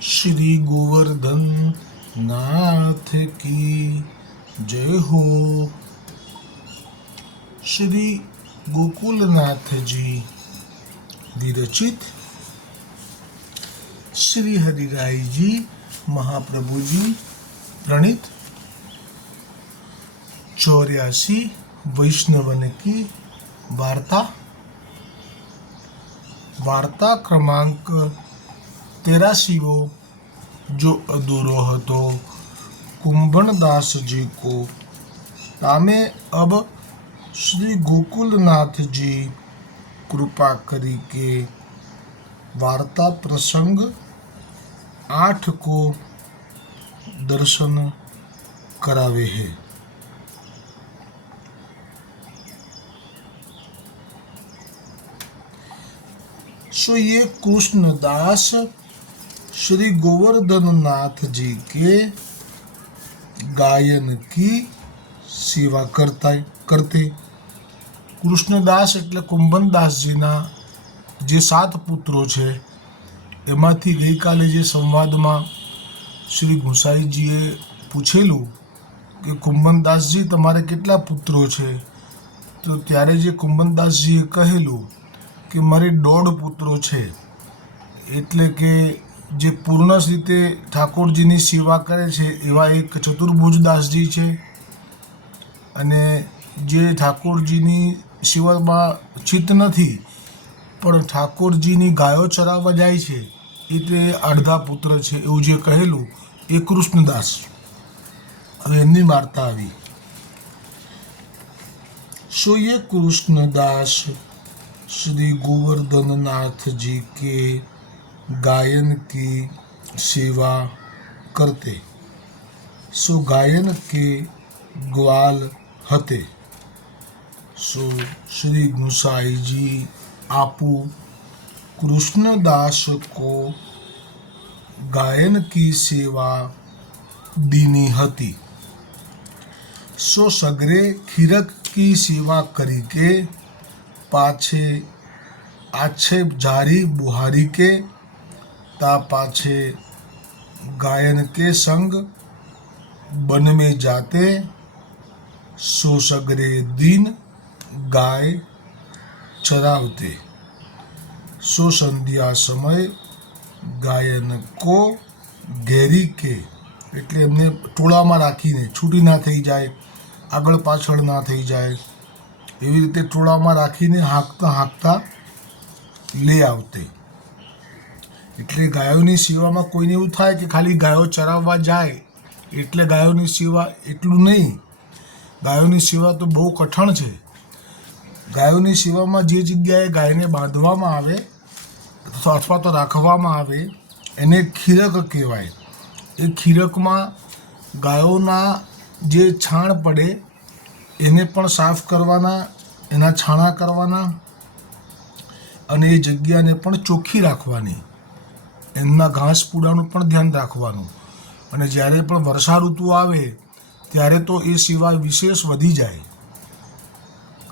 श्री गोवर्धन नाथ की जय हो। श्री गोकुलनाथ जी विरचित श्री हरिराय जी महाप्रभु जी प्रणीत 84 वैष्णवन की वार्ता क्रमांक 83 जो अधूरो હતો कुंभनदास जी को तामे अब श्री गोकुलनाथ जी कृपा करी के वार्ता प्रसंग 8 को दर्शन करावे है। सो ये कृष्णदास श्री गोवर्धन नाथ जी के गायन की सेवा करते। કૃષ્ણદાસ એટલે કુંભનદાસજીના જે 7 પુત્રો છે એમાંથી ગઈકાલે જે સંવાદમાં શ્રી ગુસાઈજીએ પૂછેલું કે કુંભનદાસજી તમારે કેટલા પુત્રો છે, તો ત્યારે જે કુંભનદાસજીએ કહેલું કે મારે 1.5 પુત્રો છે, એટલે કે જે પૂર્ણ રીતે ઠાકોરજીની સેવા કરે છે એવા એક ચતુર્ભુજદાસજી છે, અને જે ઠાકોરજીની સેવામાં ચિત્ત નથી પણ ઠાકોરજીની ગાયો ચરાવવા જાય છે એટલે અડધા પુત્ર છે, એવું જે કહેલું એ કૃષ્ણદાસ। હવે એમની વાર્તા આવી। सो ये कृष्णदास श्री गोवर्धन नाथ जी के गायन की सेवा करते। सो गायन के ग्वाल हते। सो श्री गुसाई जी आपू कृष्णदास को गायन की सेवा दीनी हती। सो सगरे खीरक की सेवा करी के पाछे आक्षेप जारी बुहारी के ता पाछे गायन के संग वन में जाते। सो सगरे दिन गाय चरावते। सो संध्या समय गायन को घेरी के એટલે એમને ટોળામાં રાખીને છૂટી ના થઈ જાય, આગળ પાછળ ના થઈ જાય, એવી રીતે ટોળામાં રાખીને હાંકતા લઈ આવતે। એટલે ગાયોની સેવામાં કોઈને એવું થાય કે ખાલી ગાયો ચરાવવા જાય એટલે ગાયોની સેવા, એટલું નહીં। ગાયોની સેવા તો બહુ કઠણ છે। ગાયોની સેવામાં જે જગ્યાએ ગાયને બાંધવામાં આવે અથવા તો રાખવામાં આવે એને ખીરક કહેવાય। એ ખીરકમાં ગાયોના જે છાણ પડે એને પણ સાફ કરવાના, એના છાણા કરવાના, અને એ જગ્યાને પણ ચોખ્ખી રાખવાની, એમના ઘાસ પૂડાનું પણ ધ્યાન રાખવાનું। અને જ્યારે પણ વર્ષા ઋતુ આવે ત્યારે તો એ સેવા વિશેષ વધી જાય,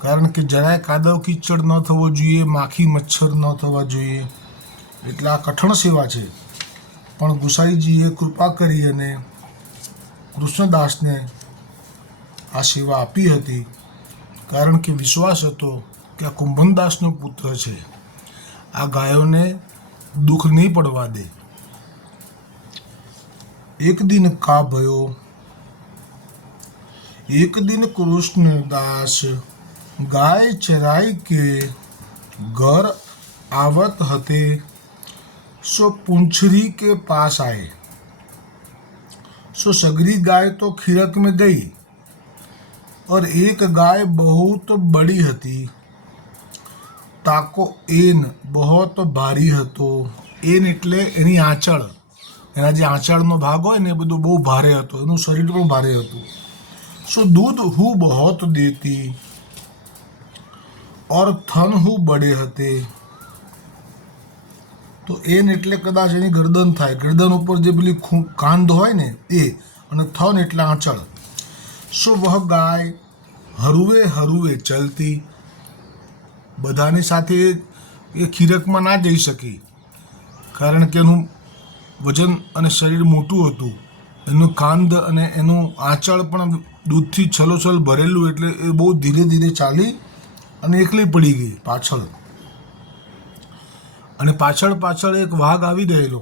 કારણ કે જરાય કાદવ કીચડ ન થવો જોઈએ, માખી મચ્છર ન થવા જોઈએ, એટલે આ કઠણ સેવા છે। પણ ગુસાઈજીએ કૃપા કરી અને કૃષ્ણદાસને આ સેવા આપી હતી, કારણ કે વિશ્વાસ હતો કે આ કુંભનદાસનો પુત્ર છે, આ ગાયોને દુઃખ નહીં પડવા દે। એક દિન કા ભયો, એક દિન કૃષ્ણદાસ गाय चराई के घर आवत हते। सो पूंछरी के पास आए। सो सगरी गाय तो खीरक में गई और एक गाय बहुत बड़ी हती। ताको एन बहुत भारी हतो। एन એટલે એની આંચળ, એના જે આંચળનો ભાગ હોય ને એ બધું બહુ ભારે હતો, એનું શરીર પણ ભારે હતું। सो दूध हूँ बहुत देती और थन हूँ बड़े हते। તો એન એટલે કદાચ એની ગરદન થાય, ગરદન ઉપર જે પેલી કાંધ હોય ને એ, અને થન એટલે આંચળ। સો વહ ગાય હરુવે હરુવે ચલતી, બધાની સાથે એ ખીરકમાં ના જઈ શકી, કારણ કે એનું વજન અને શરીર મોટું હતું, એનું કાંધ અને એનું આંચળ પણ દૂધથી છલોછલ ભરેલું, એટલે એ બહુ ધીરે ધીરે ચાલી અને એકલી પડી ગઈ પાછળ. અને પાછળ પાછળ એક વાઘ આવી ગયેલો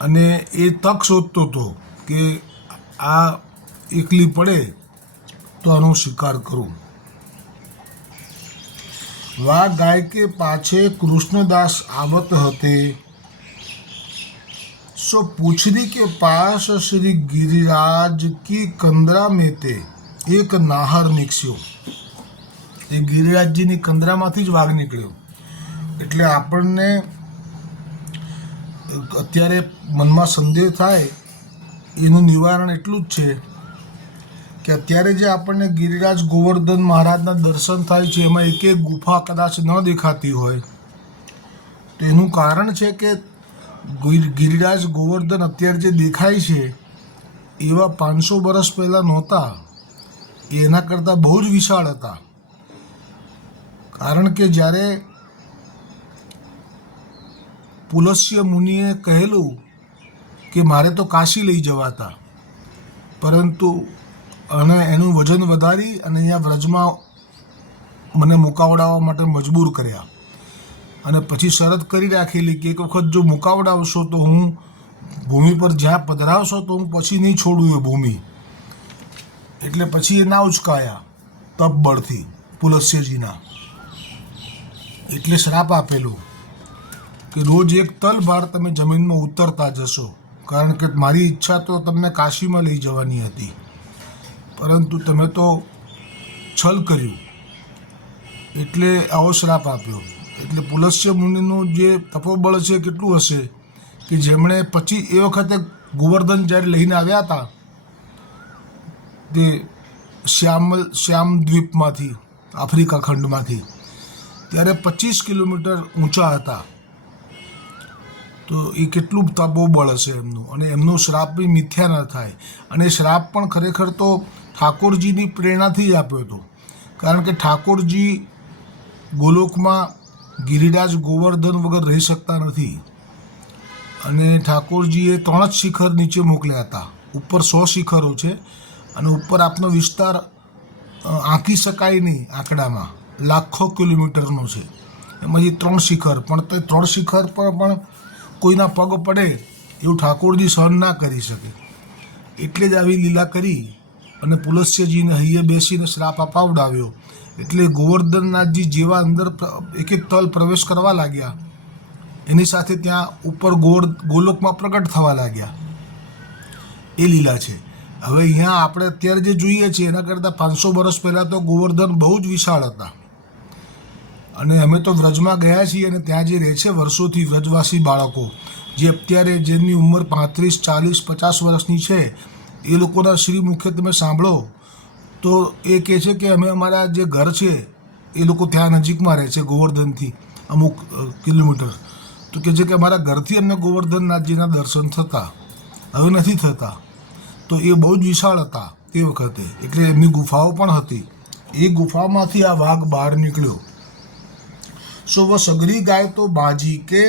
અને એ તક શોધતો હતો કે આ એકલી પડે તો આનો શિકાર કરું. વાઘ ગાય કે પાછે કૃષ્ણદાસ आवत हते, सो पूछरी के पास श्री गिरिराज की कंदरा में ते एक नाहर निकस्यो. એ ગિરિરાજજીની કંદરામાંથી જ વાઘ નીકળ્યો. એટલે આપણને અત્યારે મનમાં સંદેહ થાય એનું નિવારણ એટલું જ છે કે અત્યારે જે આપણને ગિરિરાજ ગોવર્ધન મહારાજના દર્શન થાય છે એમાં એક એક ગુફા કદાચ ન દેખાતી હોય તો એનું કારણ છે કે ગિરિરાજ ગોવર્ધન અત્યારે જે દેખાય છે એવા 500 વર્ષ પહેલાં નહોતા, એના કરતાં બહુ જ વિશાળ હતા. કારણ કે જ્યારે પુલસ્ય મુનિએ કહેલું કે મારે તો કાશી લઈ જવાતા, પરંતુ અને એનું વજન વધારી અને અહીંયા વ્રજમાં મને મુકાવડાવવા માટે મજબૂર કર્યા. અને પછી શરત કરી રાખેલી કે એક વખત જો મુકાવડાવશો તો હું ભૂમિ પર જ્યાં પધરાવશો તો હું પછી નહીં છોડું એ ભૂમિ. એટલે પછી એ ના ઉચકાયા તપ બળથી પુલસ્યજીના. એટલે શ્રાપ આપેલું કે રોજ એક તલ ભાર તમે જમીનમાં ઉતરતા જશો, કારણ કે મારી ઈચ્છા તો તમને કાશીમાં લઈ જવાની હતી, પરંતુ તમે તો છલ કર્યું એટલે આવો શ્રાપ આપ્યો. એટલે પુલસ્ય મુનિનું જે તપોબળ છે કેટલું હશે કે જેમણે પછી એ વખતે ગોવર્ધન જ્યારે લઈને આવ્યા હતા તે શ્યામ દ્વીપમાંથી, આફ્રિકા ખંડમાંથી, ત્યારે 25 કિલોમીટર ઊંચા હતા. તો એ કેટલું તપોબળ હશે એમનું. અને એમનો શ્રાપ બી મિથ્યા ન થાય. અને શ્રાપ પણ ખરેખર તો ઠાકોરજીની પ્રેરણાથી જ આપ્યો હતો, કારણ કે ઠાકોરજી ગોલોકમાં ગિરિરાજ ગોવર્ધન વગર રહી શકતા નથી. અને ઠાકોરજીએ 3 જ શિખર નીચે મોકલ્યા હતા. ઉપર 100 શિખરો છે અને ઉપર આપનો વિસ્તાર આંકી શકાય નહીં, આંકડામાં લાખો કિલોમીટરનો છે. એમાંથી 3 શિખર, પણ તે 3 શિખર પર પણ કોઈના પગ પડે એવું ઠાકોરજી સહન ના કરી શકે. એટલે જ આવી લીલા કરી અને પુલસ્યજીને હૈયે બેસીને શ્રાપ અપાવડાવ્યો. એટલે ગોવર્ધનનાથજી જેવા અંદર એક એક તલ પ્રવેશ કરવા લાગ્યા, એની સાથે ત્યાં ઉપર ગોલોકમાં પ્રગટ થવા લાગ્યા. એ લીલા છે. હવે અહીંયા આપણે અત્યારે જે જોઈએ છીએ એના કરતાં 500 વર્ષ પહેલાં તો ગોવર્ધન બહુ જ વિશાળ હતા. અને અમે તો વ્રજમાં ગયા છીએ અને ત્યાં જે રહે છે વર્ષોથી વ્રજવાસી બાળકો, જે અત્યારે જેમની ઉંમર 35, 40, 50 વર્ષની છે, એ લોકોના શ્રી મુખે તમે સાંભળો તો એ કહે છે કે અમે અમારા જે ઘર છે એ લોકો ત્યાં નજીકમાં રહે છે ગોવર્ધનથી અમુક કિલોમીટર, તો કહે છે કે અમારા ઘરથી અમને ગોવર્ધનનાથજીના દર્શન થતા, હવે નથી થતા. તો એ બહુ જ વિશાળ હતા તે વખતે. એટલે એમની ગુફાઓ પણ હતી. એ ગુફામાંથી આ વાઘ બહાર નીકળ્યો. सो वह सगरी गाय तो बाजी के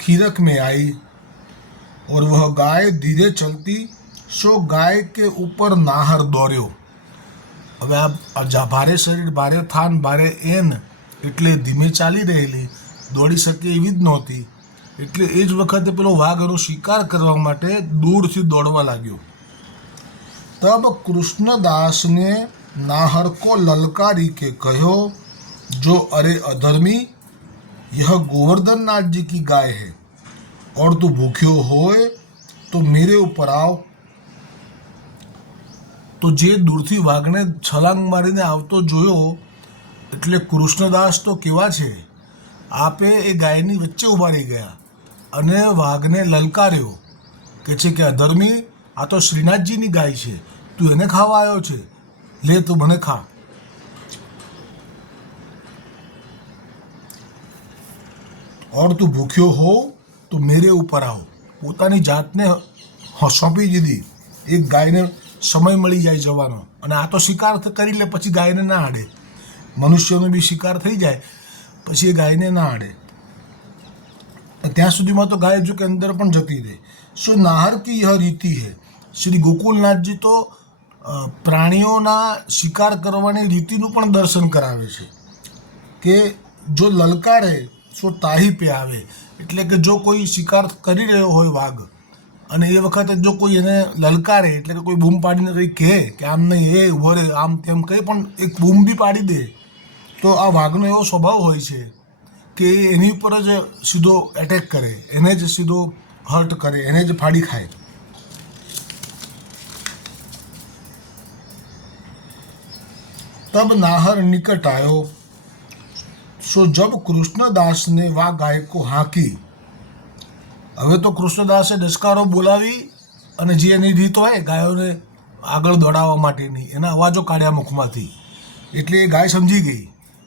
खीरक में आई और वह गाय धीरे चलती, सो गाय के ऊपर नाहर दौड़्यो. હવે આ ભારે શરીર, ભારે થાન, ભારે એન, એટલે ધીમે ચાલી રહેલી, દોડી શકે એવી જ નહોતી. એટલે એ જ વખતે પેલો વાઘ એનો શિકાર કરવા માટે દૂરથી દોડવા લાગ્યો. તબ કૃષ્ણદાસને નાહર કો લલકારી કે કહ્યો, જો અરે અધર્મી, यह गोवर्धन नाथ जी की गाय है और तू भूख्यो होए तो मेरे ऊपर आओ. તો જે દૂરથી વાઘને છલાંગ મારીને આવતો જોયો, એટલે કૃષ્ણદાસ તો કેવા છે, આપે એ ગાયની વચ્ચે ઊભા રહી ગયા અને વાઘને લલકાર્યો. કે છે કે અધર્મી, આ તો શ્રીનાથજીની ગાય છે, તું એને ખાવા આવ્યો છે, લે તું મને ખા. और तू भूख्यो हो तो मेरे ऊपर आओ. પોતાની જાતને સોંપી દીધી. એક ગાયને સમય મળી જાય જવાનો, અને આ તો શિકાર કરી લે પછી ગાયને ના આડે. મનુષ્યનો બી શિકાર થઈ જાય પછી એ ગાયને ના આડે. ત્યાં સુધીમાં તો ગાય જો કે અંદર પણ જતી રહે. સો નાહર કી યહ રીતિ હૈ. શ્રી ગોકુલનાથજી તો પ્રાણીઓના શિકાર કરવાની રીતિનું પણ દર્શન કરાવે છે કે જો લલકારે સો તાહી પે આવે, એટલે કે જો કોઈ શિકાર કરી રહ્યો હોય વાઘ અને એ વખતે જો કોઈ એને લલકારે એટલે કે કોઈ બૂમ પાડીને કંઈ કહે કે આમ નહીં, એ ઉભો રહે, આમ તેમ કંઈ પણ એક બૂમ બી પાડી દે તો આ વાઘનો એવો સ્વભાવ હોય છે કે એની ઉપર જ સીધો એટેક કરે, એને જ સીધો હર્ટ કરે, એને જ ફાડી ખાય. तब नाहर निकट आयो सो जब कृष्णदास ने वा गाय को हांकी. હવે તો કૃષ્ણદાસે ડસકારો બોલાવી અને જે એની રીત હોય ગાયોને આગળ દોડાવવા માટેની એના અવાજો કાઢ્યા મુખમાંથી. એટલે એ ગાય સમજી ગઈ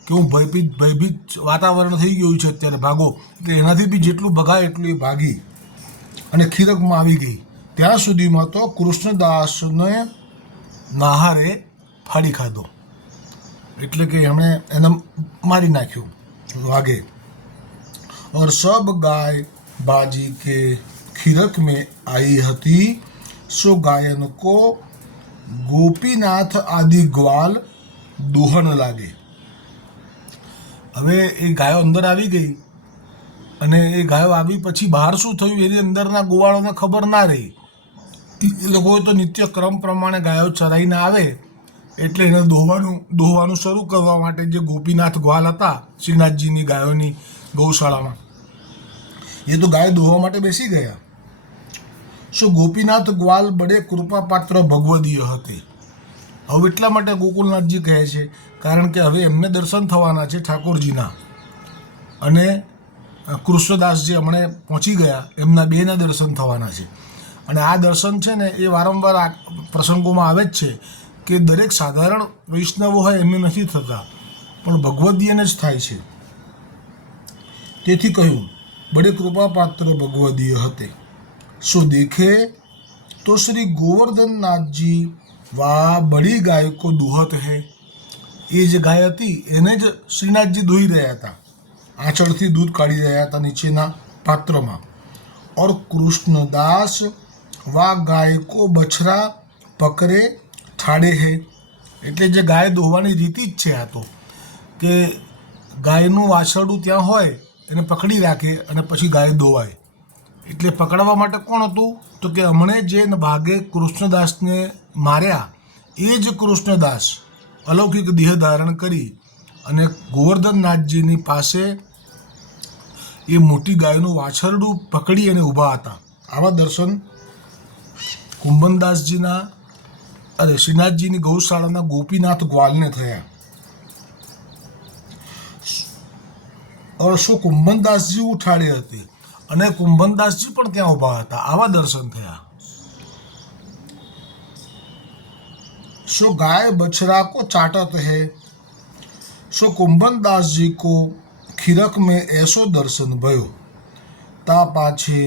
કે હું ભયભીત વાતાવરણ થઈ ગયું છે અત્યારે, ભાગો. એટલે એનાથી બી જેટલું ભગાય એટલું એ ભાગી અને ખીરકમાં આવી ગઈ. ત્યાં સુધીમાં તો કૃષ્ણદાસને નાહારે ફાડી ખાધો, એટલે કે એમણે એને મારી નાખ્યું વાઘે. और सब गाय बाजी के खीरक में आई हती सो गायन को गोपीनाथ आदि ग्वाल દુહણ લાગે. હવે એ ગાયો અંદર આવી ગઈ અને એ ગાયો આવી પછી બહાર શું થયું એની અંદરના ગોવાળોને ખબર ના રહી. એ લોકોએ તો નિત્ય ક્રમ પ્રમાણે ગાયો ચરાઈને આવે એટલે એને દોહવાનું શરૂ કરવા માટે જે ગોપીનાથ ગ્વાલ હતા શ્રીનાથજીની ગાયોની ગૌશાળામાં, એ તો ગાય દોહવા માટે બેસી ગયા. સો ગોપીનાથ ગ્વાલ બડે કૃપા પાત્ર ભગવદીય હતી. હવે એટલા માટે ગોકુલનાથજી કહે છે કારણ કે હવે એમને દર્શન થવાના છે ઠાકોરજીના, અને કૃષ્ણદાસજી હમણે પહોંચી ગયા, એમના બેના દર્શન થવાના છે. અને આ દર્શન છે ને એ વારંવાર આ પ્રસંગોમાં આવે જ છે કે દરેક સાધારણ વૈષ્ણવો હોય એમને નથી થતા, પણ ભગવદીયને જ થાય છે. તેથી કહ્યું બડે કૃપા પાત્ર ભગવદીય હતે. સો દેખે તો શ્રી ગોવર્ધનનાથજી વાહ બડી ગાય કો દુહત હૈ. એ જે ગાય હતી એને જ શ્રીનાથજી દોહી રહ્યા હતા, આંચળથી દૂધ કાઢી રહ્યા હતા નીચેના પાત્રમાં. ઓર કૃષ્ણદાસ વાહ ગાય કો બછરા પકડે ઠાડે હૈ. એટલે જે ગાય દોહવાની રીતિ જ છે આ તો, કે ગાયનું વાછરડું ત્યાં હોય એને પકડી રાખે અને પછી ગાય દોવાય. એટલે પકડવા માટે કોણ હતું તો કે હમણે જે ભાગે કૃષ્ણદાસને માર્યા એ જ કૃષ્ણદાસ અલૌકિક દેહ ધારણ કરી અને ગોવર્ધનનાથજીની પાસે એ મોટી ગાયનું વાછરડું પકડી અને ઊભા હતા. આવા દર્શન કુંભનદાસજીના શ્રીનાથજીની ગૌશાળાના ગોપીનાથ ગ્વાલને થયા. और શું કુંભનદાસજી ઉઠાડે હતી અને કુંભનદાસજી પણ ત્યાં ઊભા હતા. આવા દર્શન થયા. सो गाय बछड़ा को चाटत है सो कुंभनदास जी को खीरक में ऐसो दर्शन भयो. ता पाछे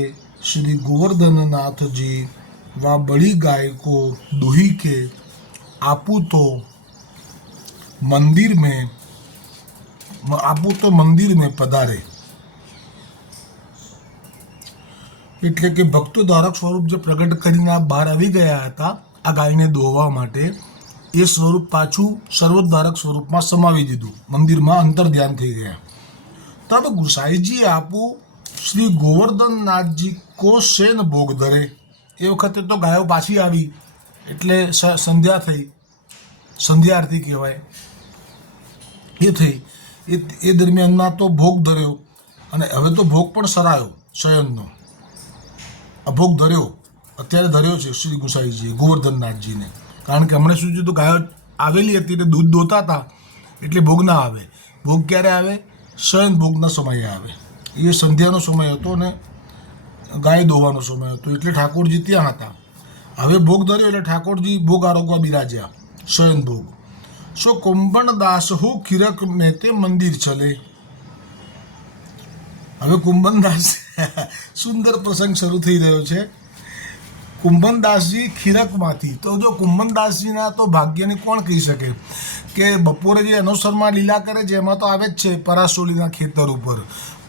श्री गोवर्धननाथ जी वा बड़ी गाय को दुही के आपू तो मंदिर में पधारे. એટલે કે ભક્તો ધારક સ્વરૂપ જે પ્રગટ કરીને બહાર આવી ગયા હતા આ ગાયને દોહવા માટે, એ સ્વરૂપ પાછું સર્વોદ્ધારક સ્વરૂપમાં સમાવી દીધું, મંદિરમાં અંતર ધ્યાન થઈ ગયા. તબ ગુસાઈજી આપું શ્રી ગોવર્ધનનાથજી કો શેન ભોગ ધરે. એ વખતે તો ગાયો પાછી આવી એટલે સંધ્યા થઈ, સંધ્યા આરતી કહેવાય એ થઈ. એ દરમિયાનમાં તો ભોગ ધર્યો અને હવે તો ભોગ પણ સરાયો શયનનો. આ ભોગ ધર્યો અત્યારે ધર્યો છે શ્રી ગુસાઈજીએ ગોવર્ધનનાથજીને, કારણ કે હમણાં સુધી તો ગાયો આવેલી હતી એટલે દૂધ દોતા હતા એટલે ભોગ ના આવે. ભોગ ક્યારે આવે? શયન ભોગના સમયે આવે. એ સંધ્યાનો સમય હતો ને ગાય દોવાનો સમય હતો એટલે ઠાકોરજી ત્યાં હતા. હવે ભોગ ધર્યો એટલે ઠાકોરજી ભોગ આરોગવા બિરાજ્યા, શયન ભોગ. સો કુંભનદાસ હો ખીરક મેં તે મંદિર ચલે. હવે કુંભનદાસ સુંદર પ્રસંગ શરૂ થઈ રહ્યો છે. કુંભનદાસજી ખીરકમાંથી, તો જો કુંભનદાસજીના તો ભાગ્યની કોણ કહી શકે કે બપોરે જે અનુસરમાં લીલા કરે છે એમાં તો આવે જ છે પરાસોલીના ખેતર ઉપર,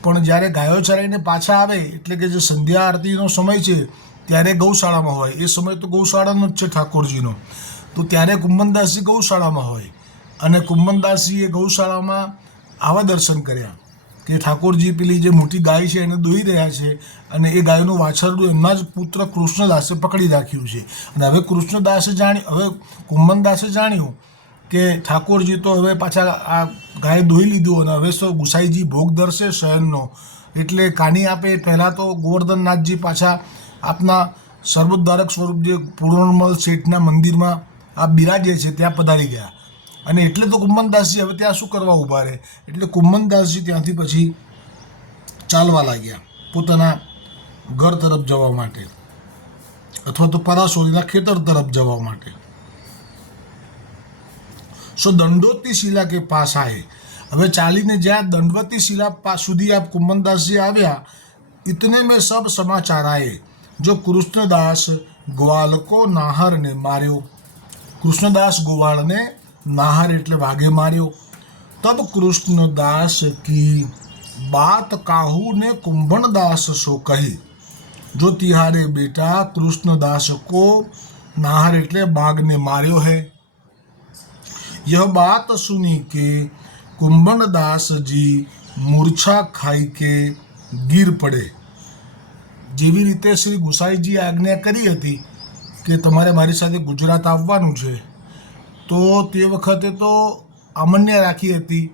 પણ જ્યારે ગાયો ચરાઈને પાછા આવે એટલે કે જે સંધ્યા આરતીનો સમય છે ત્યારે ગૌશાળામાં હોય, એ સમય તો ગૌશાળાનો જ છે ઠાકોરજીનો. તો ત્યારે કુંભનદાસજી ગૌશાળામાં હોય અને કુંભનદાસજીએ ગૌશાળામાં આવા દર્શન કર્યા કે ઠાકોરજી પેલી જે મોટી ગાય છે એને દોઈ રહ્યા છે અને એ ગાયનું વાછરડું એમના જ પુત્ર કૃષ્ણદાસે પકડી રાખ્યું છે. અને હવે હવે કુંભનદાસે જાણ્યું કે ઠાકોરજી તો હવે પાછા આ ગાય દોઈ લીધું અને હવે તો ગુસાઈજી ભોગ ધરશે શયનનો, એટલે કાની આપે પહેલાં તો ગોવર્ધનનાથજી પાછા આપના સર્વોદ્ધારક સ્વરૂપ જે પૂર્ણમલ શેઠના મંદિરમાં આ બિરાજે છે ત્યાં પધારી ગયા. અને એટલે તો કુંભનદાસજી હવે ત્યાં શું કરવા ઊભા રહે, એટલે કુંભનદાસજી ત્યાંથી પછી ચાલવા લાગ્યા પોતાના ઘર તરફ જવા માટે અથવા તો પરાશોરીના ખેતર તરફ જવા માટે. સો દંડોતી શિલા કે પાસ આए, હવે ચાલીને જ્યાં દંડવતી શિલા સુધી આપ કુંભનદાસજી આવ્યા, ઇતને મેં સબ સમાચાર આए જો કૃષ્ણદાસ ગ્વાલ કો નાહર ને માર્યો. કૃષ્ણદાસ ગોવાળને નાહર એટલે વાઘે માર્યો. તબ કૃષ્ણદાસ કી બાત કાહू ને कुंभनदास सो कही, जो तिहारे बेटा कृष्णदास को नाहर એટલે બાઘને માર્યો है. यह बात सुनी के कुंभनदास जी मूर्छा खाई के गिर પડે. જેવી રીતે શ્રી ગુસાઈજી આજ્ઞા કરી હતી કે તમારે મારી સાથે ગુજરાત આવવાનું છે, તો તે વખતે તો અમન્ય રાખી હતી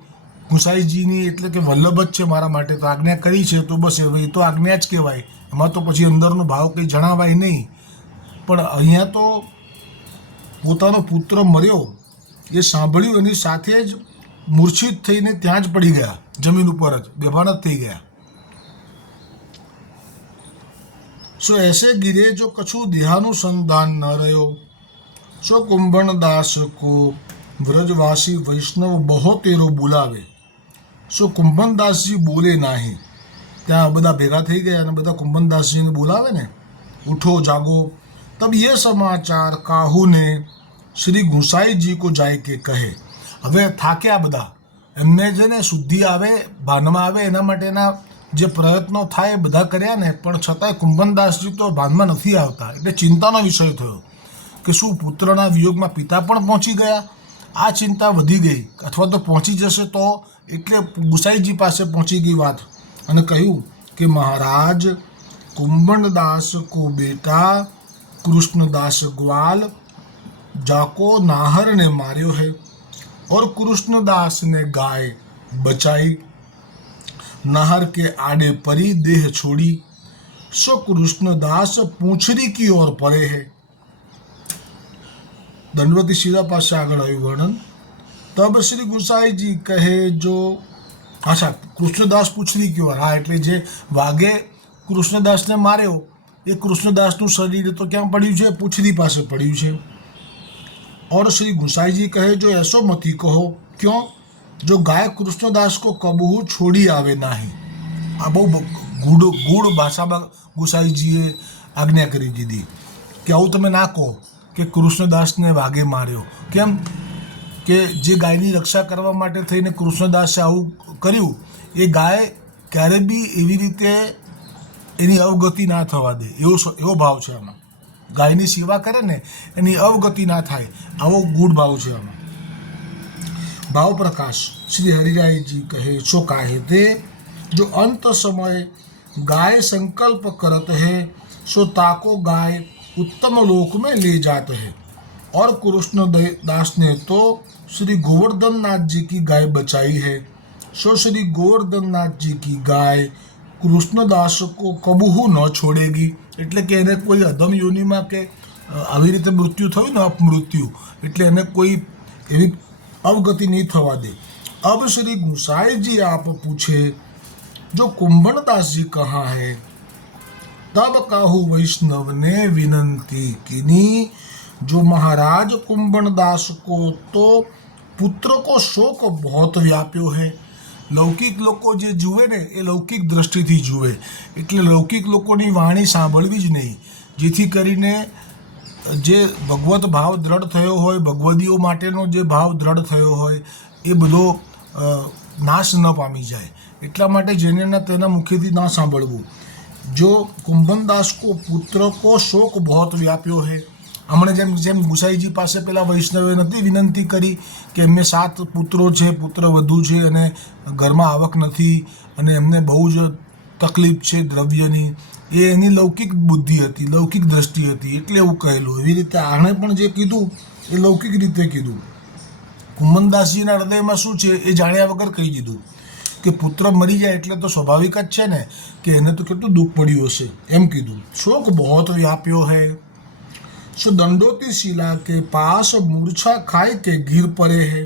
ગુસાઈજીની, એટલે કે વલ્લભ જ છે મારા માટે, તો આજ્ઞા કરી છે તો બસ હવે એ તો આજ્ઞા જ કહેવાય, એમાં તો પછી અંદરનો ભાવ કંઈ જણાવાય નહીં. પણ અહીંયા તો પોતાનો પુત્ર મર્યો એ સાંભળ્યું, એની સાથે જ મૂર્છિત થઈને ત્યાં જ પડી ગયા, જમીન ઉપર જ બેભાન જ થઈ ગયા. સો એસે ગિરે જો કછું દેહાનુસંધાન ન રહ્યો. સો कुंभनदास को વ્રજવાસી વૈષ્ણવ બહો તેરો બોલાવે. સો કુંભનદાસજી બોલે નહીં. ત્યાં બધા ભેગા થઈ ગયા અને બધા કુંભનદાસજીને બોલાવે ને, ઉઠો જાગો. તબ ये સમાચાર કાહू ને શ્રી ગુસાઈજી को જાય કે કહે. હવે થાક્યા બધા, એમને છે ને શુદ્ધિ આવે, ભાનમાં આવે, એના માટેના જે પ્રયત્નો થાય એ બધા કર્યા ને, પણ છતાંય કુંભનદાસજી તો ભાનમાં નથી આવતા. એટલે ચિંતાનો વિષય થયો કે શું પુત્રના વિયોગમાં પિતા પણ પહોંચી ગયા. આ ચિંતા વધી ગઈ, અથવા તો પહોંચી જશે તો, એટલે ગુસાઈજી પાસે પહોંચી ગઈ વાત અને કહ્યું કે મહારાજ कुंभनदास को बेटा कृष्णदास ग्वाल जाको नाहर ने मार्यो है और कृष्णदास ने गाय बचाई, नाहर के आड़े परी देह छोड़ी. सो कृष्णदास पूंछरी की ओर पड़े है. दंडवती शिला पास આગળ આવ્યું વર્ણન. तब श्री गुसाई जी कहे जो अच्छा कृष्णदास पूछरी की ओर, હા એટલે જે વાઘે કૃષ્ણદાસને માર્યો એ કૃષ્ણદાસનું શરીર તો ક્યાં પડ્યું છે, પૂંછડી પાસે પડ્યું છે. और श्री गुसाई जी कहे जो ऐसो मती कहो, क्यों, जो गाय कृष्णदास को कबहू छोड़ी आवे नहीं. આ બહુ ગૂઢ ભાષામાં ગુસાઈજીએ આજ્ઞા કરી દીધી કે આવું તમે ના કહો કે કૃષ્ણદાસને વાઘે માર્યો. કેમ કે જે ગાયની રક્ષા કરવા માટે થઈને કૃષ્ણદાસે આવું કર્યું, એ ગાય ક્યારે બી એવી રીતે એની અવગતિ ના થવા દે, એવો ભાવ છે આમાં. ગાયની સેવા કરે ને એની અવગતિ ના થાય, આવો ગૂઢ ભાવ છે આમાં. ભાવ પ્રકાશ શ્રી હરિરાયજી કહે છો કાહે તે जो अंत समय गाय संकल्प करत है सो ताको गाय उत्तम लोक में ले जाते हैं. और कृष्ण दास ने तो श्री गोवर्धन नाथ जी की गाय बचाई है. सो श्री गोवर्धन नाथ जी की गाय કૃષ્ણદાસ કો કબહુ ન છોડેગી. એટલે કે એને કોઈ અધમ યોનિમાં કે આવી રીતે મૃત્યુ થયું ને અપમૃત્યુ, એટલે એને કોઈ એવી અવગતિ નહીં થવા દે. અબ શ્રી ગુસાઈજી આપ પૂછે जो कुंभनदास जी कहाँ है. तब काहू वैष्णव ने विनंती कीनी जो महाराज कुंभनदास को तो पुत्र को शोक बहुत व्याप्यो है. લૌકિક લોકો જે જુએ ને એ લૌકિક દ્રષ્ટિથી જુએ, એટલે લૌકિક લોકોની વાણી સાંભળવી જ નહીં. જેથી કરીને જે ભગવત ભાવ દ્રઢ થયો હોય, ભગવદીઓ માટેનો જે ભાવ દ્રઢ થયો હોય, એ બધો નાશ ન પામી જાય, એટલા માટે જેને તેના મુખેથી ના સાંભળવું. જો કુંભનદાસ કો પુત્ર કો શોક બહોત વ્યાપ્યો હૈ. હમણાં જેમ ગુસાઈજી પાસે પેલા વૈષ્ણવે નથી વિનંતી કરી કે એમને 7 પુત્રો છે, પુત્ર વધુ છે અને ઘરમાં આવક નથી અને એમને બહુ જ તકલીફ છે દ્રવ્યની, એ એની લૌકિક બુદ્ધિ હતી, લૌકિક દ્રષ્ટિ હતી, એટલે એવું કહેલું. એવી રીતે આણે પણ જે કીધું એ લૌકિક રીતે કીધું. કુંભનદાસજીના હૃદયમાં શું છે એ જાણ્યા વગર કહી દીધું કે પુત્ર મરી જાય એટલે તો સ્વાભાવિક જ છે ને કે એને તો કેટલું દુઃખ પડ્યું હશે, એમ કીધું. શોક બહોત વ્યાપ્યો હૈ. सो दंडोती शिला के पास मूर्छा खाए के गिर पड़े हैं.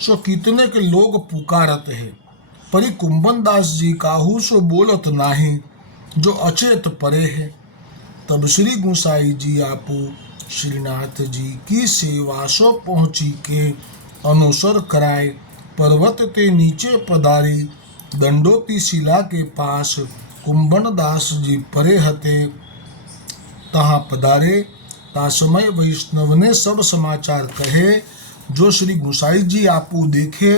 सो कितने के लोग पुकारत है, परी कुंभनदास जी काहू सो बोलत नाही, जो अचेत परे है. तब श्री गुसाई जी आपू श्रीनाथ जी की सेवा सो पहुँची के अनुसर कराए पर्वत ते नीचे पधारी. दंडोती शिला के पास कुंभनदास जी परे हते. तहाँ पधारे ता समय वैष्णव ने सब समाचार कहे. जो श्री गुसाई जी आपू देखे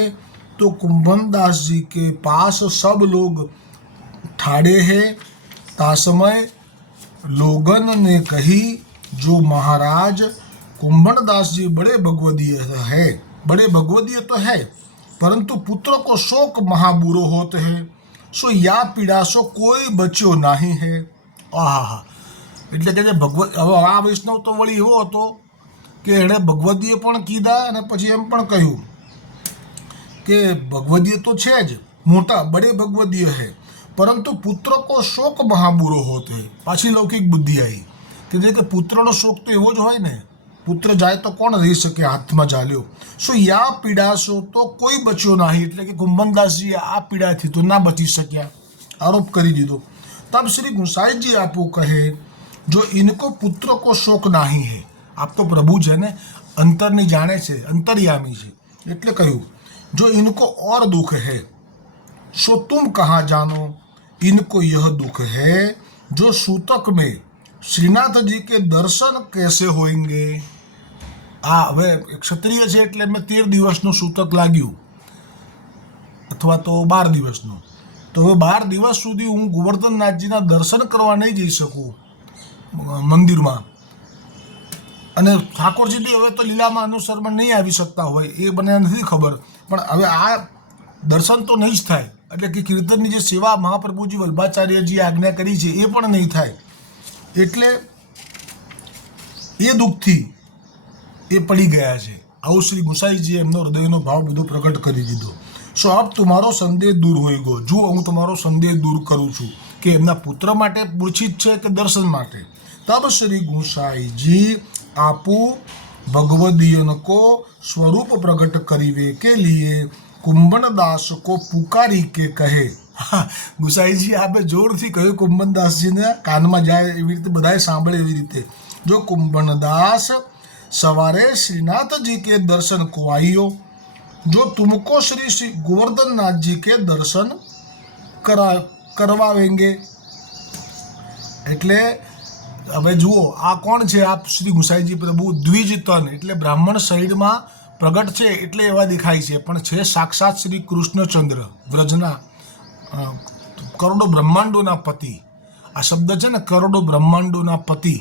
तो कुंभनदास जी के पास सब लोग ठाड़े हैं. ता समय लोगन ने कही, जो महाराज कुंभनदास जी बड़े भगवदीय है, बड़े भगवदीय तो है, परंतु पुत्र को शोक महाबुरो होते हैं. सो या पीड़ा सो कोई बच्यो नहीं है. आहा, એટલે કે ભગવત, હવે આ વૈષ્ણવ તો વળી એવો હતો કે એણે ભગવદીય પણ કીધા અને પછી એમ પણ કહ્યું કે ભગવદીય તો છે જ, મોટા બડે ભગવદીય હે, પરંતુ પુત્ર કો શોક મહાબુરો હોત હે. પાછી લૌકિક બુદ્ધિ આવી કે પુત્રનો શોક તો એવો જ હોય ને, પુત્ર જાય તો કોણ રહી શકે, હાથમાં ચાલ્યો. સો યા પીડાશો તો કોઈ બચ્યો નહીં, એટલે કે કુંભનદાસજી આ પીડાથી તો ના બચી શક્યા, આરોપ કરી દીધો. તબ શ્રી ગુસાઈજી આપો કહે, जो इनको पुत्र को शोक नहीं है. आप तो प्रभु है ने, अंतरनी जाने से, अंतर्यामी है, એટલે કહ્યું जो इनको और दुख है, सो तुम कहाँ जानो. इनको यह दुख है जो सूतक में श्रीनाथ जी के दर्शन कैसे होंगे. આ હવે ક્ષત્રિય છે એટલે મેં 13 દિવસનું સૂતક લાગ્યું અથવા તો 12 દિવસનું, તો હવે 12 દિવસ સુધી હું ગોવર્ધનનાથજીના દર્શન કરવા નહીં જઈ શકું મંદિરમાં, અને ઠાકોરજીની હવે તો લીલામાં અનુસરમાં નહીં આવી શકતા હોય, એ મને નથી ખબર, પણ હવે આ દર્શન તો નહીં જ થાય. એટલે કે કીર્તનની જે સેવા મહાપ્રભુજી વલ્ભાચાર્યજી આજ્ઞા કરી છે એ પણ નહીં થાય, એટલે એ દુઃખથી એ પડી ગયા છે. આવું શ્રી ગુસાઈજીએ એમનો હૃદયનો ભાવ બધો પ્રગટ કરી દીધો. સો આપ તમારો સંદેહ દૂર હોઈ ગયો. જુઓ, હું તમારો સંદેહ દૂર કરું છું કે એમના પુત્ર માટે મૂર્છિત છે કે દર્શન માટે. तब श्री गुसाई जी आपू भगवदीयन को स्वरूप प्रकट करीवे के लिए कुंभनदास को पुकारी के कहे. ગુસાઈજી આપે જોરથી કહ્યું કુંભનદાસજીને કાનમાં જાય એવી રીતે બધાએ સાંભળે એવી રીતે. જો कुंभनदास सवारे श्रीनाथ जी के दर्शन को आइयो, जो तुमको श्री गोवर्धननाथ जी के दर्शन करवावेंगे. એટલે હવે જુઓ, આ કોણ છે? આપ શ્રી ગુસાઈજી પ્રભુ દ્વિજ તન, એટલે બ્રાહ્મણ શરીરમાં પ્રગટ છે એટલે એવા દેખાય છે, પણ છે સાક્ષાત શ્રી કૃષ્ણચંદ્ર, વ્રજના કરોડો બ્રહ્માંડોના પતિ. આ શબ્દ છે ને, કરોડો બ્રહ્માંડોના પતિ.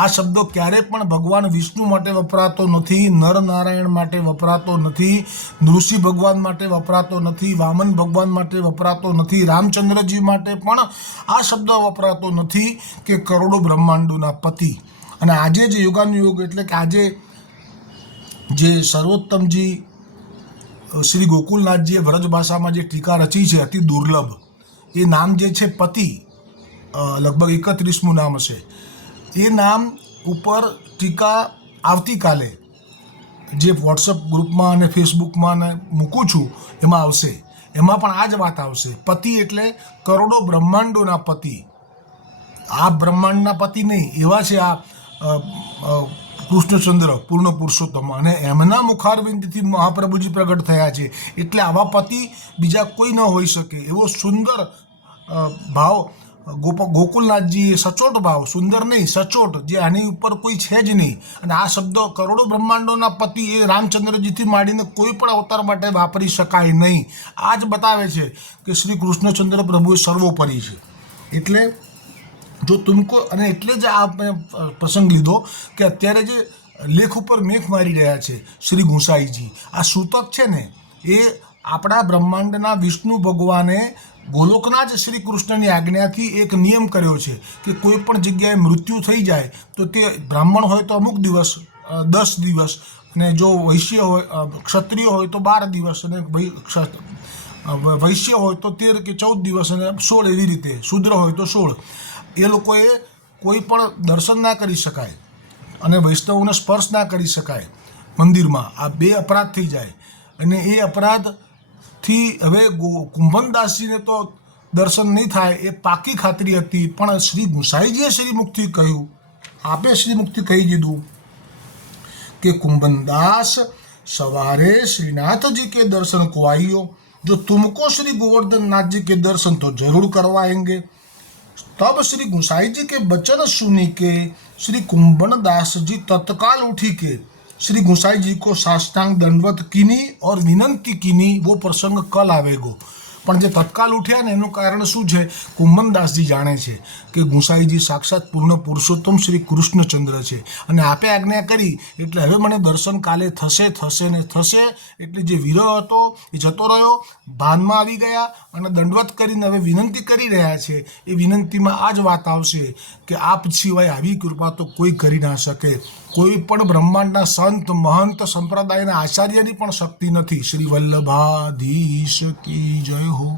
આ શબ્દ ક્યારે પણ ભગવાન વિષ્ણુ માટે વપરાતો નથી, નરનારાયણ માટે વપરાતો નથી, નૃષિ ભગવાન માટે વપરાતો નથી, વામન ભગવાન માટે વપરાતો નથી, રામચંદ્રજી માટે પણ આ શબ્દ વપરાતો નથી કે કરોડો બ્રહ્માંડોના પતિ. અને આજે જે યોગાનુયોગ, એટલે કે આજે જે સર્વોત્તમજી શ્રી ગોકુલનાથજીએ વ્રજ ભાષામાં જે ટીકા રચી છે, અતિ દુર્લભ, એ નામ જે છે પતિ, લગભગ 31મું નામ હશે. એ નામ ઉપર ટીકા આવતીકાલે જે વોટ્સઅપ ગ્રુપમાં અને ફેસબુકમાં મૂકું છું એમાં આવશે. એમાં પણ આ જ વાત આવશે. પતિ એટલે કરોડો બ્રહ્માંડોના પતિ. આ બ્રહ્માંડના પતિ નહીં, એવા છે આ કૃષ્ણચંદ્ર પૂર્ણ પુરુષોત્તમ, અને એમના મુખારવિંદથી મહાપ્રભુજી પ્રગટ થયા છે. એટલે આવા પતિ બીજા કોઈ ન હોઈ શકે. એવો સુંદર ભાવ ગોકુલનાથજીએ સચોટ ભાવ, સુંદર નહીં સચોટ, જે આની ઉપર કોઈ છે જ નહીં, અને આ શબ્દો કરોડો બ્રહ્માંડોના પતિ એ રામચંદ્રજીથી માંડીને કોઈ પણ અવતાર માટે વાપરી શકાય નહીં. આ જ બતાવે છે કે શ્રી કૃષ્ણચંદ્ર પ્રભુ એ સર્વોપરી છે. એટલે જો તુમકો, અને એટલે જ આ પ્રસંગ લીધો કે અત્યારે જે લેખ ઉપર મેખ મારી રહ્યા છે શ્રી ગુંસાઈજી, આ સૂતક છે ને એ આપણા બ્રહ્માંડના વિષ્ણુ ભગવાને ગોલોકના જ શ્રી કૃષ્ણની આજ્ઞાથી એક નિયમ કર્યો છે કે કોઈ પણ જગ્યાએ મૃત્યુ થઈ જાય તો તે બ્રાહ્મણ હોય તો અમુક દિવસ 10 દિવસ, અને જો વૈશ્ય હોય ક્ષત્રિય હોય તો 12 દિવસ, અને વૈશ્ય હોય તો 13 કે 14 દિવસ, અને 16 એવી રીતે, શૂદ્ર હોય તો 16. એ લોકોએ કોઈ પણ દર્શન ના કરી શકાય અને વૈષ્ણવોને સ્પર્શ ના કરી શકાય મંદિરમાં. આ 2 અપરાધ થઈ જાય, અને એ અપરાધથી હવે કુંભનદાસજીને તો દર્શન નહીં થાય એ પાકી ખાતરી હતી. પણ શ્રી ગુંસાઈજીએ શ્રીમુખથી કહ્યું, આપે શ્રીમુખથી કહી દીધું कि कुंभनदास सवारे श्रीनाथ जी के दर्शन को आइयो, जो तुमको श्री गोवर्धन नाथ जी के दर्शन तो जरूर करवाएंगे. तब श्री गुंसाई जी के वचन सुनी के श्री कुंभनदास जी तत्काल उठी के श्री गुंसाई जी को साष्टांग दंडवत कीनी और विनंती कीनी. वो प्रसंग कल आवेगो. પણ જે તત્કાલ ઉઠ્યા ને એનું કારણ શું છે? કુંભનદાસજી જાણે છે કે ગુંસાઈજી સાક્ષાત પૂર્ણ પુરુષોત્તમ શ્રી કૃષ્ણચંદ્ર છે, અને આપે આજ્ઞા કરી એટલે હવે મને દર્શન કાલે થશે ને થશે. એટલે જે વિરહ હતો એ જતો રહ્યો, ભાનમાં આવી ગયા અને દંડવત કરીને હવે વિનંતી કરી રહ્યા છે. એ વિનંતીમાં આ જ વાત આવશે કે આપ સિવાય આવી કૃપા તો કોઈ કરી ના શકે. કોઈ પણ બ્રહ્માંડના સંત મહંત સંપ્રદાયના આચાર્યની પણ શક્તિ નથી. શ્રી વલ્લભાધીશ કી જય હો.